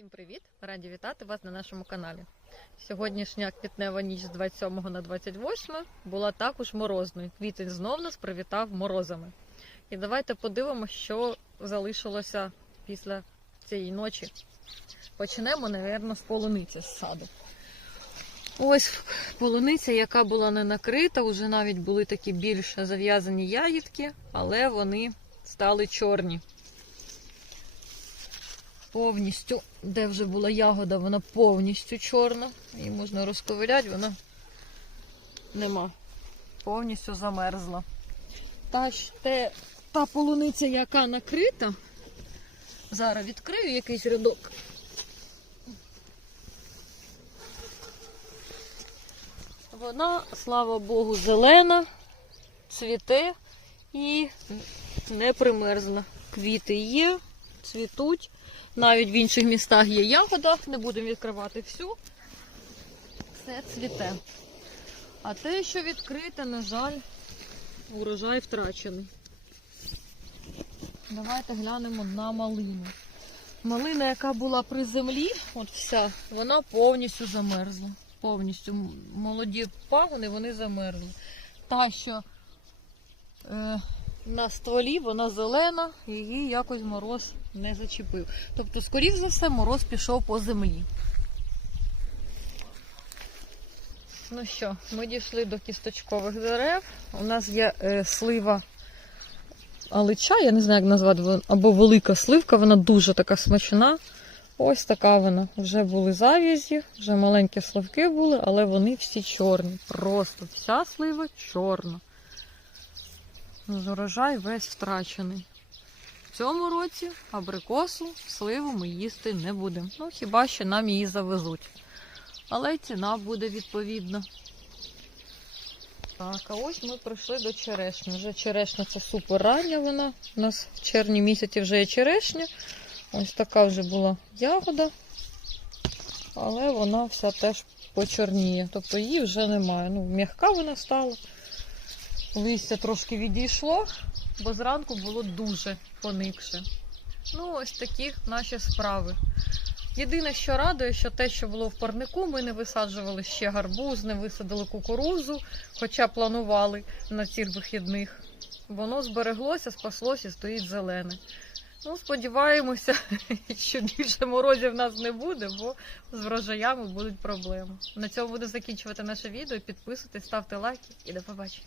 Всім привіт! Раді вітати вас на нашому каналі. Сьогоднішня квітнева ніч з 27 на 28 була також морозною. Квітень знов нас привітав морозами. І давайте подивимося, що залишилося після цієї ночі. Почнемо, напевно, з полуниці з саду. Ось полуниця, яка була не накрита, вже навіть були такі більш зав'язані ягідки, але вони стали чорні повністю, де вже була ягода, вона повністю чорна. Її можна розковиряти, вона нема. Повністю замерзла. Та, те, та полуниця, яка накрита, зараз відкрию якийсь рядок. Вона, слава Богу, зелена, цвіте і не примерзла. Квіти є, цвітуть. Навіть в інших містах є ягода, не будемо відкривати всю. Все цвіте. А те, що відкрите, на жаль, урожай втрачений. Давайте глянемо на малину. Малина, яка була при землі, от вся, вона повністю замерзла. Повністю молоді пагони, вони замерзли. Та, що е, на стволі вона зелена, її якось мороз не зачепив. Тобто, скоріш за все, мороз пішов по землі. Ну що, ми дійшли до кісточкових дерев. У нас є е, слива алича, я не знаю, як назвати, або велика сливка, вона дуже така смачна. Ось така вона. Вже були зав'язі, вже маленькі сливки були, але вони всі чорні. Просто вся слива чорна. Ну, Урожай весь втрачений. В цьому році абрикосу, сливу ми їсти не будемо. Ну, хіба що нам її завезуть. Але ціна буде відповідна. Так, а ось ми прийшли до черешні. Вже черешня це супер рання вона. У нас в червні місяці вже є черешня. Ось така вже була ягода. Але вона вся теж почорніє. Тобто її вже немає. Ну, м'яка вона стала. Листя трошки відійшло, бо зранку було дуже поникше. Ну, ось такі наші справи. Єдине, що радує, що те, що було в парнику, ми не висаджували ще гарбуз, не висадили кукурузу, хоча планували на цих вихідних. Воно збереглося, спаслося і стоїть зелене. Ну, сподіваємося, що більше морозів в нас не буде, бо з врожаями будуть проблеми. На цьому буду закінчувати наше відео. Підписуйтесь, ставте лайки і до побачення.